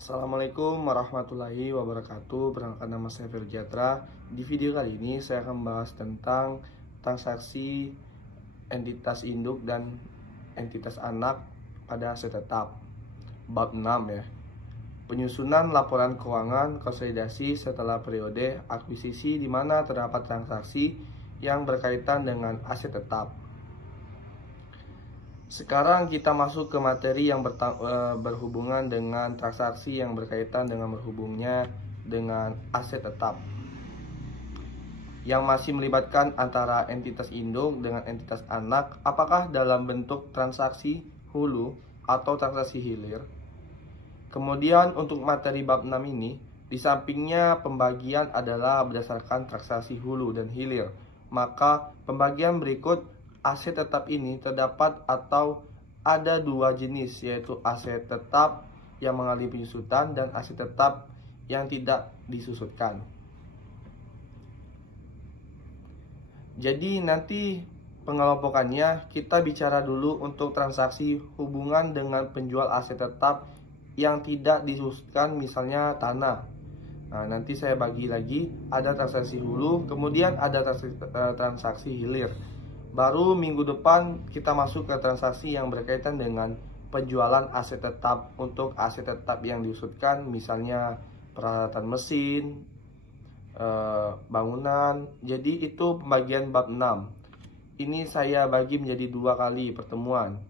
Assalamualaikum warahmatullahi wabarakatuh. Perkenalkan, nama saya Firjatra. Di video kali ini saya akan membahas tentang transaksi entitas induk dan entitas anak pada aset tetap. Bab 6 ya. Penyusunan laporan keuangan konsolidasi setelah periode akuisisi di mana terdapat transaksi yang berkaitan dengan aset tetap. Sekarang kita masuk ke materi yang berhubungan dengan transaksi yang berkaitan dengan berhubungnya dengan aset tetap, yang masih melibatkan antara entitas induk dengan entitas anak, apakah dalam bentuk transaksi hulu atau transaksi hilir. Kemudian untuk materi bab 6 ini, di sampingnya pembagian adalah berdasarkan transaksi hulu dan hilir, maka pembagian berikut aset tetap ini terdapat atau ada dua jenis, yaitu aset tetap yang mengalami penyusutan dan aset tetap yang tidak disusutkan. Jadi nanti pengelompokannya kita bicara dulu untuk transaksi hubungan dengan penjual aset tetap yang tidak disusutkan, misalnya tanah. Nah, nanti saya bagi lagi, ada transaksi hulu, kemudian ada transaksi hilir. Baru minggu depan kita masuk ke transaksi yang berkaitan dengan penjualan aset tetap. Untuk aset tetap yang diusutkan, misalnya peralatan mesin, bangunan. Jadi itu pembagian bab 6. Ini saya bagi menjadi dua kali pertemuan.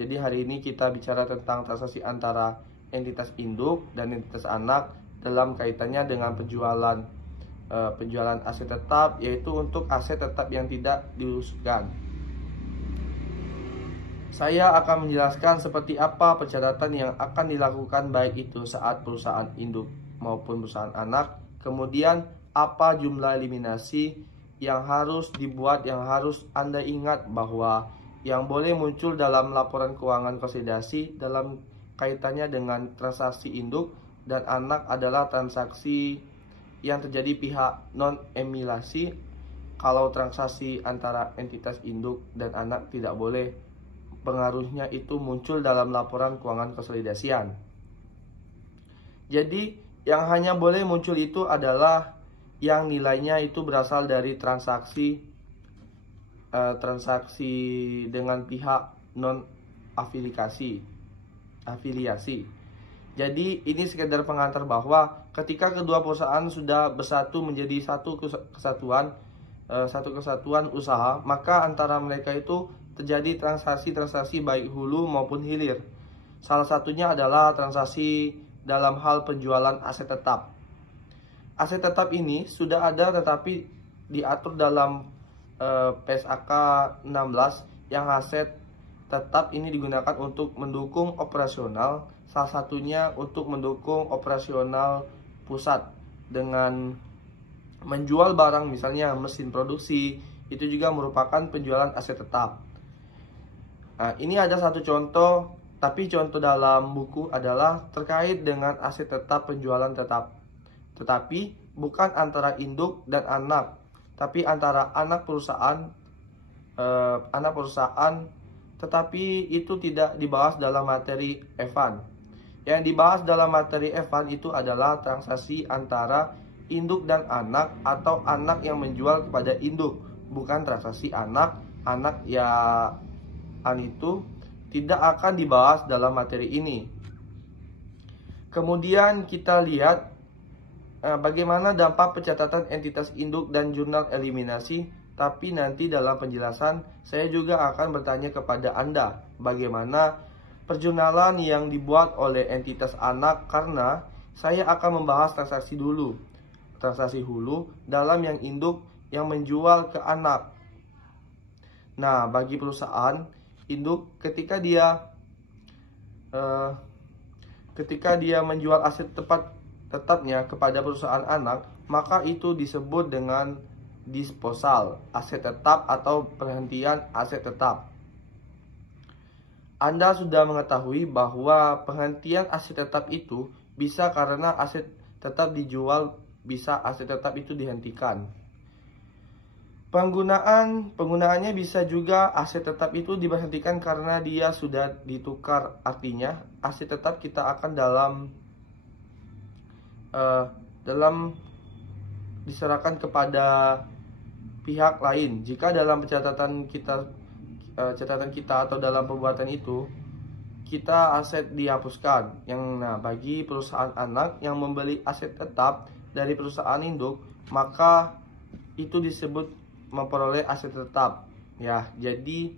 Jadi hari ini kita bicara tentang transaksi antara entitas induk dan entitas anak dalam kaitannya dengan penjualan aset tetap, yaitu untuk aset tetap yang tidak diusutkan. Saya akan menjelaskan seperti apa pencatatan yang akan dilakukan baik itu saat perusahaan induk maupun perusahaan anak. Kemudian apa jumlah eliminasi yang harus dibuat, yang harus Anda ingat bahwa yang boleh muncul dalam laporan keuangan konsolidasi dalam kaitannya dengan transaksi induk dan anak adalah transaksi yang terjadi pihak non-emilasi. Kalau transaksi antara entitas induk dan anak tidak boleh pengaruhnya itu muncul dalam laporan keuangan konsolidasian. Jadi yang hanya boleh muncul itu adalah yang nilainya itu berasal dari transaksi dengan pihak non-afiliasi. Jadi ini sekedar pengantar bahwa ketika kedua perusahaan sudah bersatu menjadi satu kesatuan usaha, maka antara mereka itu terjadi transaksi baik hulu maupun hilir. Salah satunya adalah transaksi dalam hal penjualan aset tetap. Aset tetap ini sudah ada tetapi diatur dalam PSAK 16 yang aset tetap ini digunakan untuk mendukung operasional. Salah satunya untuk mendukung operasional pusat dengan menjual barang, misalnya mesin produksi, itu juga merupakan penjualan aset tetap. Nah, ini ada satu contoh, tapi contoh dalam buku adalah terkait dengan aset tetap penjualan tetap. Tetapi bukan antara induk dan anak, tapi antara anak perusahaan, tetapi itu tidak dibahas dalam materi Evan. Yang dibahas dalam materi Evan itu adalah transaksi antara induk dan anak, atau anak yang menjual kepada induk, bukan transaksi anak yang itu tidak akan dibahas dalam materi ini. Kemudian kita lihat bagaimana dampak pencatatan entitas induk dan jurnal eliminasi. Tapi nanti dalam penjelasan saya juga akan bertanya kepada Anda bagaimana perjurnalan yang dibuat oleh entitas anak, karena saya akan membahas transaksi hulu dalam yang induk yang menjual ke anak. Nah, bagi perusahaan induk ketika dia menjual aset tetapnya kepada perusahaan anak, maka itu disebut dengan disposal aset tetap atau perhentian aset tetap. Anda sudah mengetahui bahwa penghentian aset tetap itu bisa karena aset tetap dijual, bisa aset tetap itu dihentikan. Penggunaannya bisa juga aset tetap itu diberhentikan karena dia sudah ditukar. Artinya aset tetap kita akan dalam dalam diserahkan kepada pihak lain. Jika dalam catatan kita atau dalam perbuatan itu kita aset dihapuskan. Bagi perusahaan anak yang membeli aset tetap dari perusahaan induk, maka itu disebut memperoleh aset tetap. Ya, jadi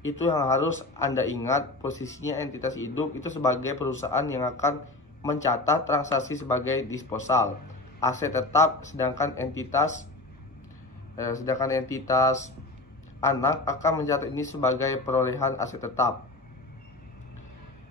itu yang harus Anda ingat, posisinya entitas induk itu sebagai perusahaan yang akan mencatat transaksi sebagai disposal aset tetap, sedangkan entitas anak akan mencatat ini sebagai perolehan aset tetap.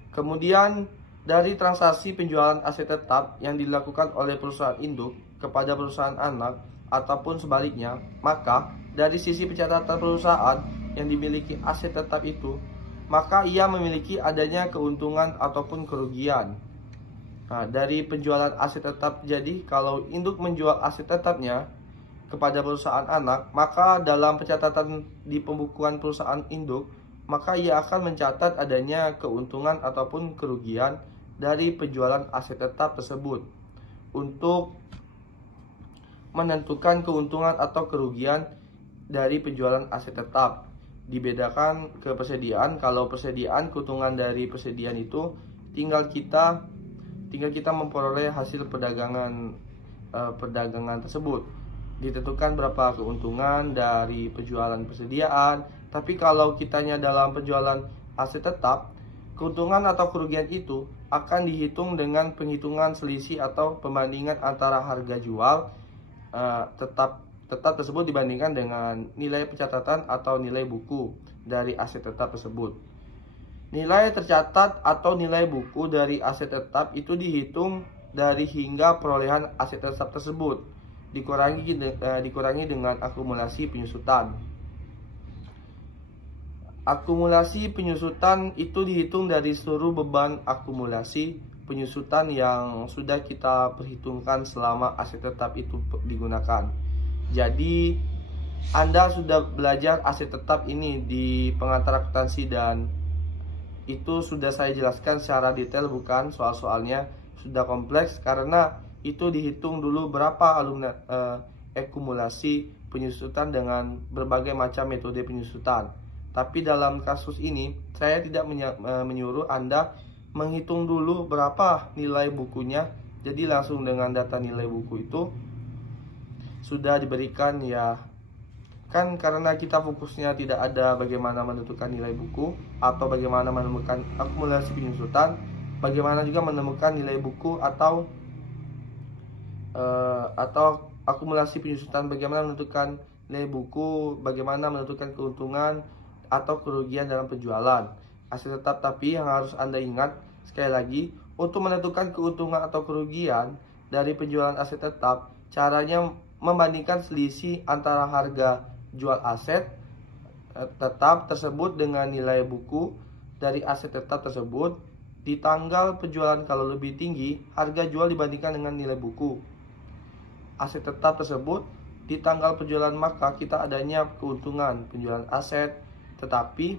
Kemudian dari transaksi penjualan aset tetap yang dilakukan oleh perusahaan induk kepada perusahaan anak ataupun sebaliknya, maka dari sisi pencatatan perusahaan yang dimiliki aset tetap itu, maka ia memiliki adanya keuntungan ataupun kerugian. Dari penjualan aset tetap, jadi kalau induk menjual aset tetapnya kepada perusahaan anak, maka dalam pencatatan di pembukuan perusahaan induk, maka ia akan mencatat adanya keuntungan ataupun kerugian dari penjualan aset tetap tersebut. Untuk menentukan keuntungan atau kerugian dari penjualan aset tetap, dibedakan ke persediaan. Kalau persediaan, keuntungan dari persediaan itu tinggal kita memperoleh hasil perdagangan tersebut. Ditentukan berapa keuntungan dari penjualan persediaan. Tapi kalau kitanya dalam penjualan aset tetap, keuntungan atau kerugian itu akan dihitung dengan penghitungan selisih atau pembandingan antara harga jual tetap tersebut dibandingkan dengan nilai pencatatan atau nilai buku dari aset tetap tersebut. Nilai tercatat atau nilai buku dari aset tetap itu dihitung dari hingga perolehan aset tetap tersebut, dikurangi dengan akumulasi penyusutan. Akumulasi penyusutan itu dihitung dari seluruh beban akumulasi penyusutan yang sudah kita perhitungkan selama aset tetap itu digunakan. Jadi Anda sudah belajar aset tetap ini di pengantar akuntansi, dan itu sudah saya jelaskan secara detail, bukan soal-soalnya sudah kompleks, karena itu dihitung dulu berapa akumulasi penyusutan dengan berbagai macam metode penyusutan. Tapi dalam kasus ini saya tidak menyuruh Anda menghitung dulu berapa nilai bukunya. Jadi langsung dengan data nilai buku itu sudah diberikan, ya kan, karena kita fokusnya tidak ada bagaimana menentukan nilai buku atau bagaimana menemukan akumulasi penyusutan, bagaimana juga menemukan nilai buku atau akumulasi penyusutan, bagaimana menentukan nilai buku, bagaimana menentukan keuntungan atau kerugian dalam penjualan aset tetap. Tapi yang harus Anda ingat sekali lagi, untuk menentukan keuntungan atau kerugian dari penjualan aset tetap, caranya membandingkan selisih antara harga jual aset tetap tersebut dengan nilai buku dari aset tetap tersebut. Di tanggal penjualan kalau lebih tinggi harga jual dibandingkan dengan nilai buku aset tetap tersebut di tanggal penjualan, maka kita adanya keuntungan penjualan aset tetapi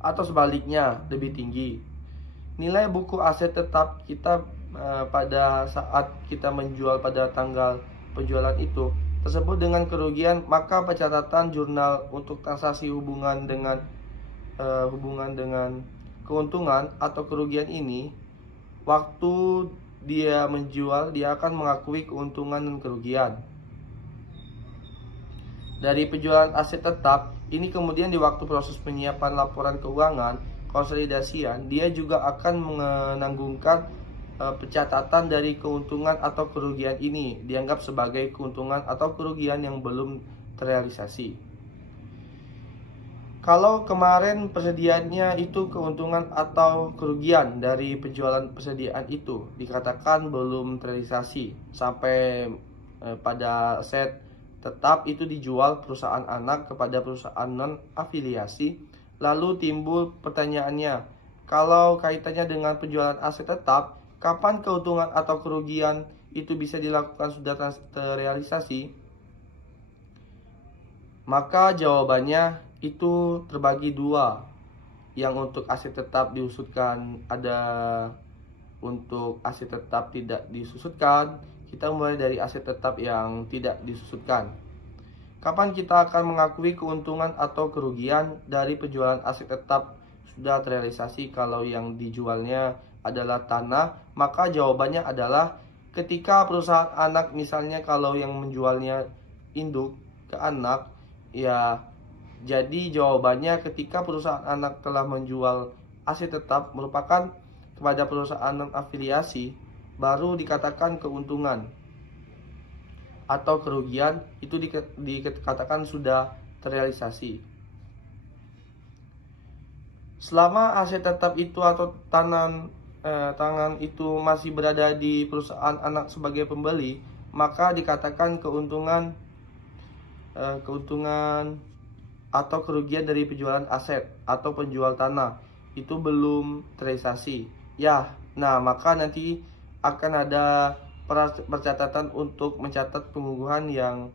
atau sebaliknya lebih tinggi nilai buku aset tetap kita pada saat kita menjual pada tanggal penjualan itu tersebut dengan kerugian, maka pencatatan jurnal untuk transaksi hubungan dengan keuntungan atau kerugian ini, waktu dia menjual dia akan mengakui keuntungan dan kerugian dari penjualan aset tetap ini. Kemudian di waktu proses penyiapan laporan keuangan konsolidasian, dia juga akan menanggungkan pencatatan dari keuntungan atau kerugian ini dianggap sebagai keuntungan atau kerugian yang belum terrealisasi. Kalau kemarin persediaannya itu keuntungan atau kerugian dari penjualan persediaan itu dikatakan belum terrealisasi sampai pada aset tetap itu dijual perusahaan anak kepada perusahaan non afiliasi, lalu timbul pertanyaannya, kalau kaitannya dengan penjualan aset tetap, kapan keuntungan atau kerugian itu bisa dilakukan sudah terrealisasi? Maka jawabannya itu terbagi dua. Yang untuk aset tetap diusutkan ada untuk aset tetap tidak disusutkan, kita mulai dari aset tetap yang tidak disusutkan. Kapan kita akan mengakui keuntungan atau kerugian dari penjualan aset tetap sudah terrealisasi? Kalau yang dijualnya adalah tanah, maka jawabannya adalah ketika perusahaan anak, misalnya kalau yang menjualnya induk ke anak, ya jadi jawabannya ketika perusahaan anak telah menjual aset tetap merupakan kepada perusahaan non-afiliasi, baru dikatakan keuntungan atau kerugian itu dikatakan sudah terrealisasi. Selama aset tetap itu atau tangan itu masih berada di perusahaan anak sebagai pembeli, maka dikatakan keuntungan atau kerugian dari penjualan aset atau penjual tanah itu belum terrealisasi. Ya, nah maka nanti akan ada percatatan untuk mencatat pengungguhan yang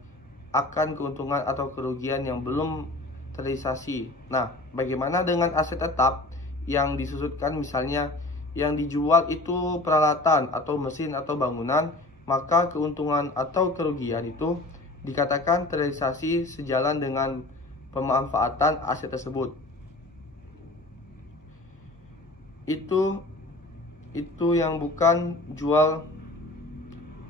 akan keuntungan atau kerugian yang belum terrealisasi. Nah, bagaimana dengan aset tetap yang disusutkan, misalnya yang dijual itu peralatan atau mesin atau bangunan, maka keuntungan atau kerugian itu dikatakan terrealisasi sejalan dengan pemanfaatan aset tersebut. Itu yang bukan jual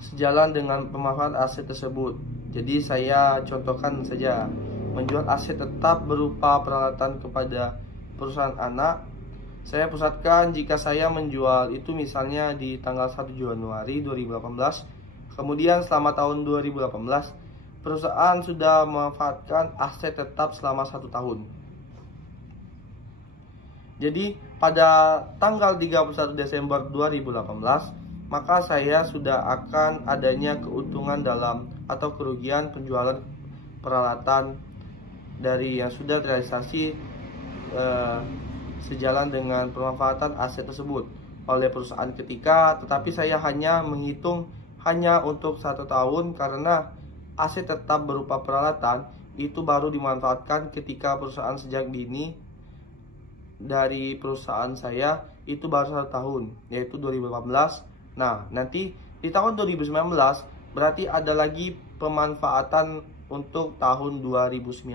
sejalan dengan pemanfaatan aset tersebut. Jadi saya contohkan saja, menjual aset tetap berupa peralatan kepada perusahaan anak. Saya pusatkan jika saya menjual itu misalnya di tanggal 1 Januari 2018. Kemudian selama tahun 2018 perusahaan sudah memanfaatkan aset tetap selama 1 tahun. Jadi pada tanggal 31 Desember 2018 maka saya sudah akan adanya keuntungan dalam atau kerugian penjualan peralatan dari yang sudah terrealisasi sejalan dengan pemanfaatan aset tersebut oleh perusahaan ketika. Tetapi saya hanya menghitung hanya untuk 1 tahun, karena aset tetap berupa peralatan itu baru dimanfaatkan ketika perusahaan sejak dini dari perusahaan saya itu baru 1 tahun, yaitu 2018. Nah, nanti di tahun 2019 berarti ada lagi pemanfaatan untuk tahun 2019.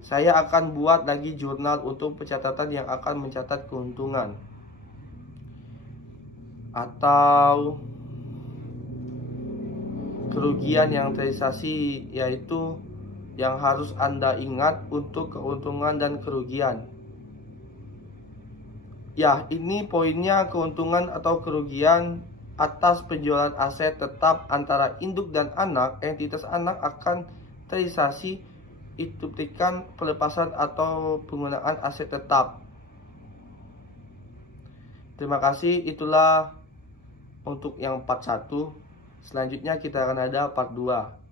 Saya akan buat lagi jurnal untuk pencatatan yang akan mencatat keuntungan atau kerugian yang terrealisasi, yaitu yang harus Anda ingat untuk keuntungan dan kerugian. Ya, ini poinnya, keuntungan atau kerugian atas penjualan aset tetap antara induk dan anak. Entitas anak akan terrealisasi itu berikan pelepasan atau penggunaan aset tetap. Terima kasih, itulah untuk yang part 1. Selanjutnya kita akan ada part 2.